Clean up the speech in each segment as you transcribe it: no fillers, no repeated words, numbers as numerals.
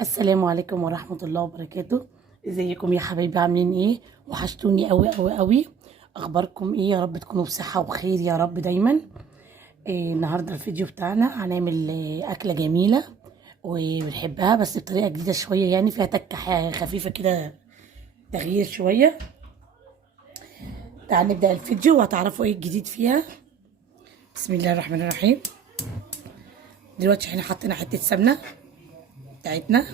السلام عليكم ورحمة الله وبركاته. ازيكم يا حبايبي؟ عاملين ايه؟ وحشتوني قوي قوي قوي. اخباركم ايه؟ يا رب تكونوا بصحة وخير يا رب دايما. النهاردة الفيديو بتاعنا هنعمل اكلة جميلة وبنحبها بس بطريقة جديدة شوية، يعني فيها تكة خفيفة كده، تغيير شوية. تعالوا نبدأ الفيديو وهتعرفوا ايه الجديد فيها. بسم الله الرحمن الرحيم. دلوقتي احنا حطينا حتة سمنة بتاعتنا،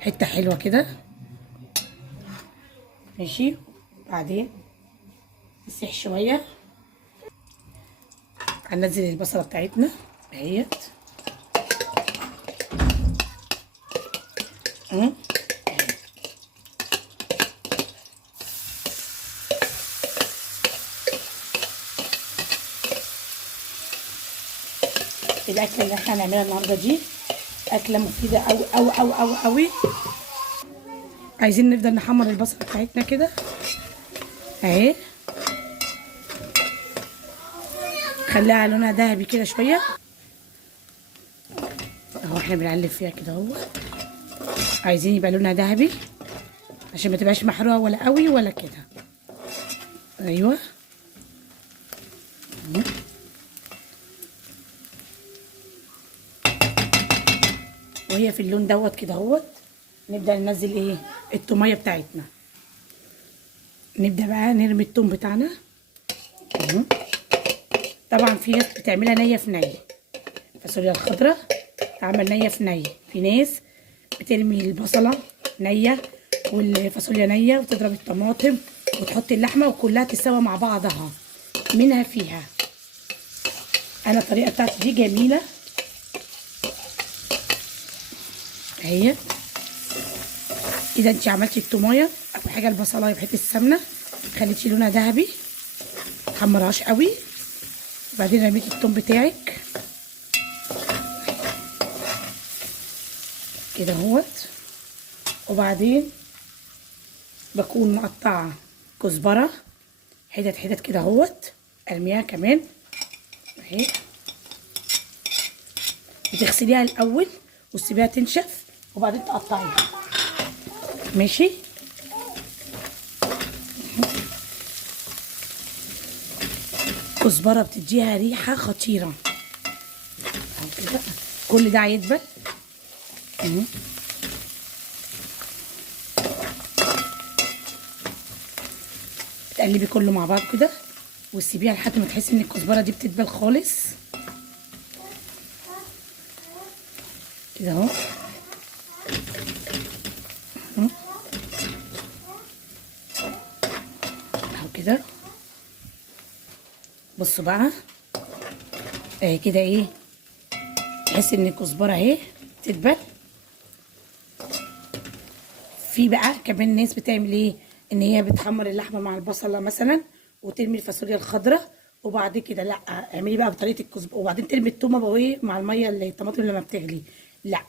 حتة حلوة كده، ماشي. بعدين نسيح شوية، هننزل البصلة بتاعتنا اهيت. الاكله اللي احنا هنعملها النهارده دي اكله مفيده قوي قوي قوي قوي قوي. عايزين نفضل نحمر البصله بتاعتنا كده اهي، خليها لونها ذهبي كده شويه اهو. احنا بنقلب فيها كده اهو، عايزين يبقى لونها ذهبي عشان ما تبقاش محروقه ولا قوي ولا كده. ايوه وهي في اللون دوت كده اهوت، نبدا ننزل ايه؟ التوميه بتاعتنا. نبدا بقى نرمي التوم بتاعنا اهو. طبعا في ناس بتعملها نيه في نيه، الفاصوليا الخضراء تعمل نيه في نيه، في ناس بترمي البصله نيه والفاصوليا نيه وتضرب الطماطم وتحط اللحمه وكلها تسوى مع بعضها منها فيها. انا الطريقه بتاعتي دي جميله اهي. اذا انت عملتي التوميه اول حاجه البصلايه بحته السمنه، خليتي لونها ذهبي، متحمرهاش قوي، وبعدين رميتي التوم بتاعك كده اهوت. وبعدين بكون مقطعه كزبره حتت حتت كده اهوت، ارميها كمان اهي. بتغسليها الاول وتسيبيها تنشف وبعدين تقطعيها، ماشي. كزبره بتديها ريحه خطيره اهو كده. كل ده هيدبل اهو. تقلبي كله مع بعض كده وتسيبيها لحد ما تحسي ان الكزبره دي بتدبل خالص كده اهو. اهو كده. بصوا بقى كده ايه، تحسي ان الكزبره اهي تدبل. في بقى كمان ناس بتعمل ايه، ان هي بتحمر اللحمه مع البصله مثلا وترمي الفاصوليا الخضراء وبعد كده لا، اعملي بقى بطريقه الكزبره وبعدين ترمي التومه بقى ايه مع الميه اللي الطماطم لما بتغلي. لا،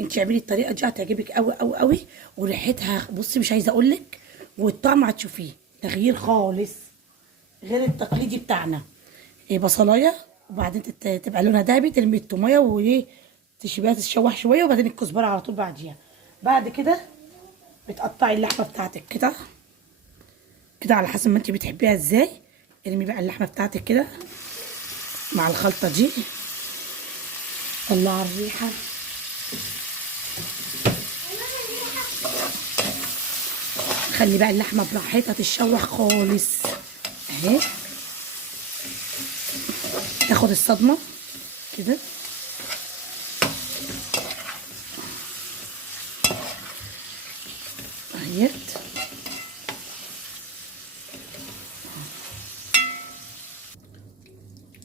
انت اعملي الطريقه دي هتعجبك قوي قوي قوي، وريحتها بصي مش عايزه اقول لك، والطعم هتشوفيه تغيير خالص غير التقليدي بتاعنا. إيه، بصلايه وبعدين تبقى لونها دهبي، ترمي التوميه وايه تشيبيها تتشوح شويه وبعدين الكزبره على طول بعديها. بعد كده بتقطعي اللحمه بتاعتك كده كده على حسب ما انت بتحبيها ازاي. ارمي بقى اللحمه بتاعتك كده مع الخلطه دي، طلعي الريحه. خلي بقى اللحمه براحتها تتشوح خالص اهي، تاخد الصدمه كده اهيت.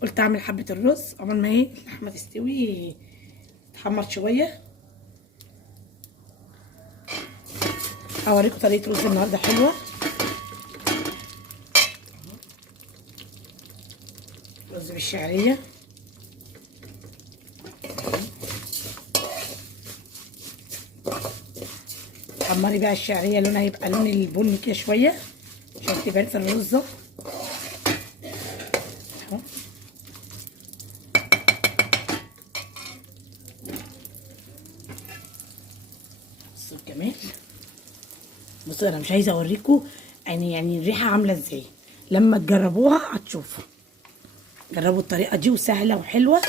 قلت اعمل حبه الرز عمال ما ايه اللحمه تستوي تحمر شويه. هوريكم طريقه رز النهارده حلوه. رز بالشعريه، حمري بقى الشعريه لونها يبقى لون البني كده شويه عشان تبان في الرزه اهو. بصوا الجمال. بصوا انا مش عايزه اوريكم يعني الريحه عامله ازاي، لما تجربوها هتشوفوا. جربوا الطريقه دي وسهله وحلوه.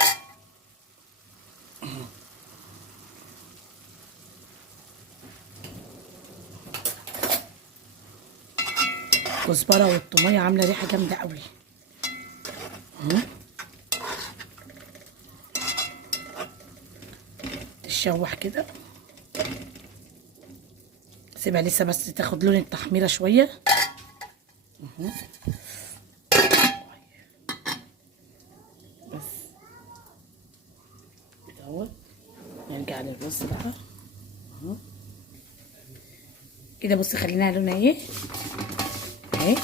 الكزبره والطوميه عامله ريحه جامده قوي اهو. تشوح كده، سيبها لسه بس تاخد لون التحميره شويه اهو. بس كده نرجع للرز بقى اهو كده. بص خليناها لونها ايه اهي،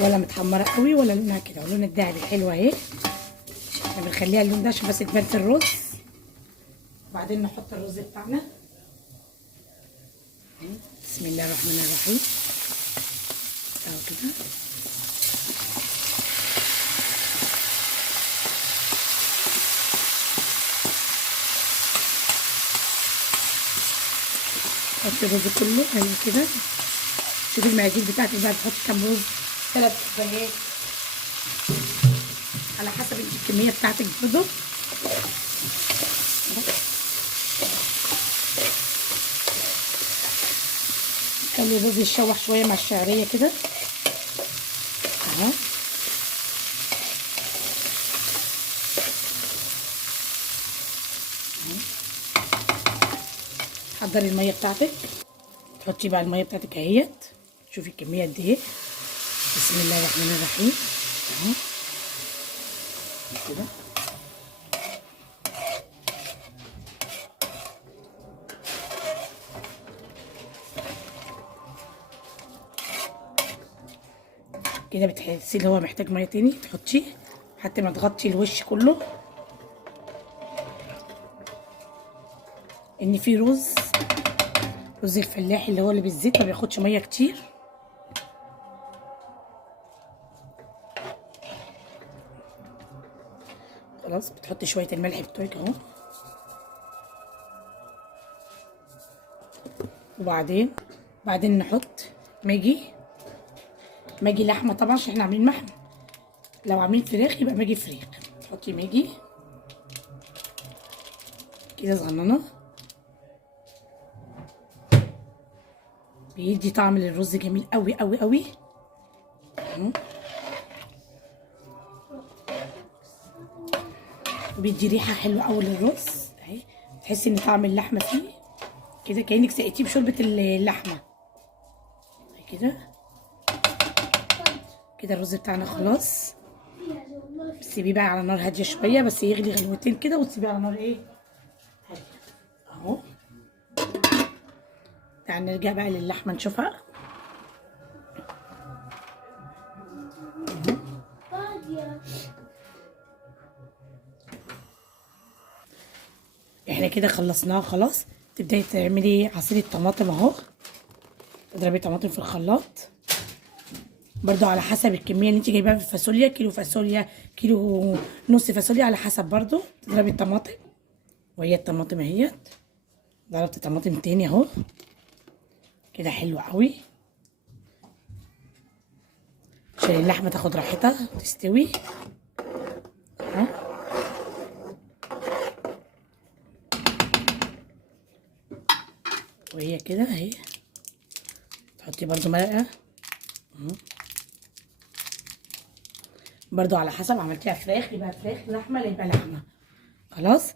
ولا متحمره قوي ولا لونها كده، ولون الدهبي حلو اهي. احنا بنخليها اللون ده عشان بس تبان في الرز. وبعدين نحط الرز بتاعنا. بسم الله الرحمن الرحيم اهو كده. حط الرز كله اهي كده. شوفي المقادير بتاعتك بقى، تحطي كام رز، 3 كوبايات على حسب الكميه بتاعتك برضه. خلي الرز يتشوح شويه مع الشعريه كده اهو. حضري الميه بتاعتك، تحطي بقى الميه بتاعتك اهيت. شوفي الكميه قد ايه. بسم الله الرحمن الرحيم اهو كده. كده بتحسي ان هو محتاج ميه تاني تحطيه حتى ما تغطي الوش كله، ان في رز الفلاحي اللي هو اللي بالزيت ما بياخدش ميه كتير. خلاص بتحطي شويه الملح بتوعك اهو. وبعدين نحط ماجي لحمه طبعا عشان احنا عاملين محمر. لو عاملين فراخ يبقى ماجي فراخ. تحطي ماجي كده صغننه، بيدي طعم للرز جميل قوي قوي قوي اهو. وبيدي ريحه حلوه قوي للرز اهي. تحسي ان طعم اللحمه فيه كده كانك سقيتيه بشوربه اللحمه كده. كده الرز بتاعنا خلاص. سيبيه بقى على نار هاديه شويه، بس يغلي غلوتين كده وتسيبيه على نار ايه هاديه اهو. تعالى نرجع بقى للحمه نشوفها. احنا كده خلصناها خلاص. تبداي تعملي عصير الطماطم اهو. اضربي طماطم في الخلاط برضو على حسب الكميه اللي انت جايباها في الفاصوليا. كيلو فاصوليا، كيلو نص فاصوليا، على حسب برضو. تضربي الطماطم، وهي الطماطم اهيت. ضربت طماطم تاني اهو كده. حلو قوي عشان اللحمه تاخد راحتها وتستوي اهو. وهي كده اهي. تحطي برضو مرقه برضو على حسب عملتيها فراخ يبقى فراخ، لحمه يبقى لحمه. خلاص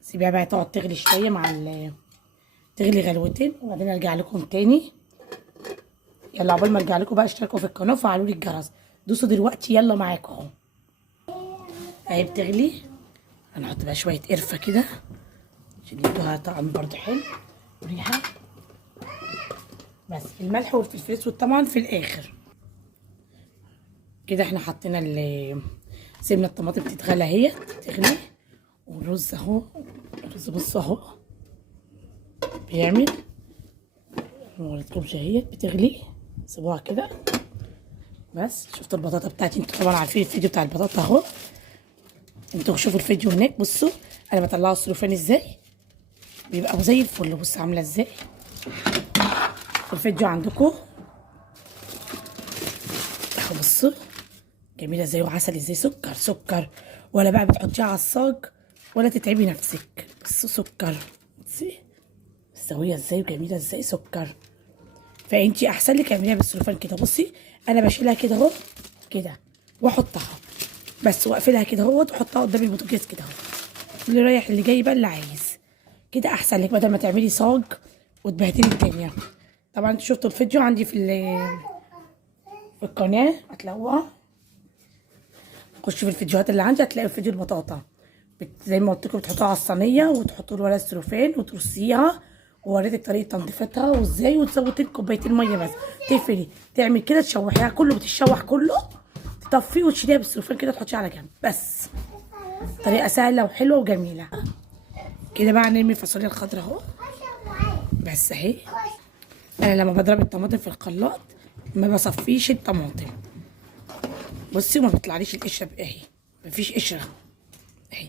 سيبيها بقى تقعد تغلي شويه تغلي غلوتين، وبعدين ارجع لكم تاني. يلا عقبال ما ارجع لكم بقى اشتركوا في القناه وفعلوا لي الجرس. دوسوا دلوقتي يلا معاكم اهو. اهي بتغلي. هنحط بقى شويه قرفه كده عشان يدوها طعم برضو حلو وريحه. بس الملح والفلفل الاسود طبعا في الاخر. كده احنا حطينا سيبنا الطماطم تتغلى اهي تغلي. والرز اهو. الرز بصوا اهو بيعمل. موريتكمش اهي بتغلي. سيبوها كده. بس شفتوا البطاطا بتاعتي؟ انتوا طبعا عارفين الفيديو بتاع البطاطا اهو. انتوا شوفوا الفيديو هناك. بصوا انا بطلعه السلوفان ازاي. بيبقى زي الفل. بص عامله ازاي في الفيديو عندكم اهو. بصوا جميله ازاي وعسل ازاي، سكر سكر، ولا بقى بتحطيها على الصاج ولا تتعبي نفسك. بصوا سكر، بصي مستويه ازاي وجميله ازاي سكر. فانتي احسن لك اعمليها بالسلوفان كده. بصي انا بشيلها كده اهو كده واحطها بس، واقفلها كده اهو واحطها قدام البوتاجاز كده اهو، اللي رايح اللي جاي بقى اللي عايز كده احسن لك، بدل ما تعملي صاج وتبهدلي الدنيا. طبعا انتوا شفتوا الفيديو عندي في القناه هتلاقوها، خشوا في الفيديوهات اللي عندي هتلاقوا فيديو البطاطا زي ما قلت لكم، بتحطوها على الصينيه وتحطوا له ورق السلوفان وترصيها، ووريتك طريقه تنظيفتها وازاي، وتزودي كوبايتين ميه بس، تقفلي تعمل كده تشوحيها كله، بتتشوح كله تطفيه وتشيليها بالسلوفان كده تحطيها على جنب بس. طريقه سهله وحلوه وجميله. كده بقى نرمي الفاصوليا الخضراء اهو بس اهي. انا لما بضرب الطماطم في الخلاط ما بصفيش الطماطم، بصي وما بيطلعليش القشره اهي، مفيش قشره اهي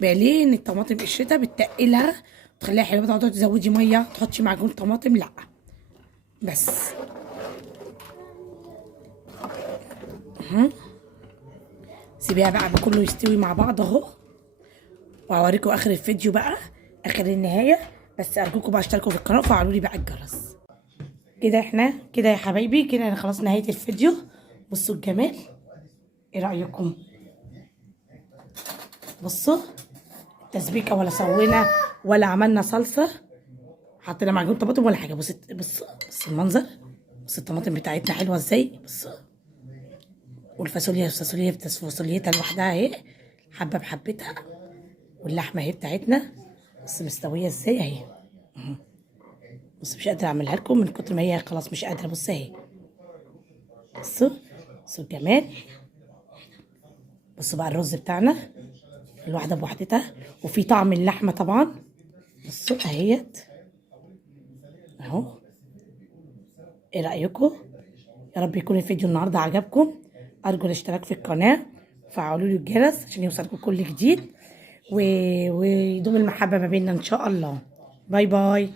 بقى. ليه؟ ان الطماطم قشرتها بتقلها تخليها حلوه، تقعدي تزودي ميه تحطي معجون طماطم لا بس. سيبيها بقى كله يستوي مع بعض اهو، وهوريكم اخر الفيديو بقى اخر النهايه. بس ارجوكم بقى اشتركوا في القناه وفعلوا لي بقى الجرس. كده احنا كده يا حبايبي، كده انا خلاص نهايه الفيديو. بصوا الجمال، ايه رايكم؟ بصوا تسبيكه ولا سوينا ولا عملنا صلصه، حطينا معجون طماطم ولا حاجه. بص بص بص المنظر، بص الطماطم بتاعتنا حلوه ازاي. بص والفاصوليا فاصوليتها لوحدها اهي حبه بحبتها، واللحمه اهي بتاعتنا بص مستويه ازاي اهي. بص مش قادره اعملها لكم من كتر ما هي خلاص مش قادره. بص اهي، بصوا بصوا الجمال. بصوا بقى الرز بتاعنا الواحده بوحدتها، وفي طعم اللحمه طبعا. بصوا اهيت اهو. ايه رايكم؟ يا رب يكون الفيديو النهارده عجبكم. ارجو الاشتراك في القناه وفعلوا لي الجرس عشان يوصلكم كل جديد، ويدوم المحبه ما بيننا ان شاء الله. باي باي.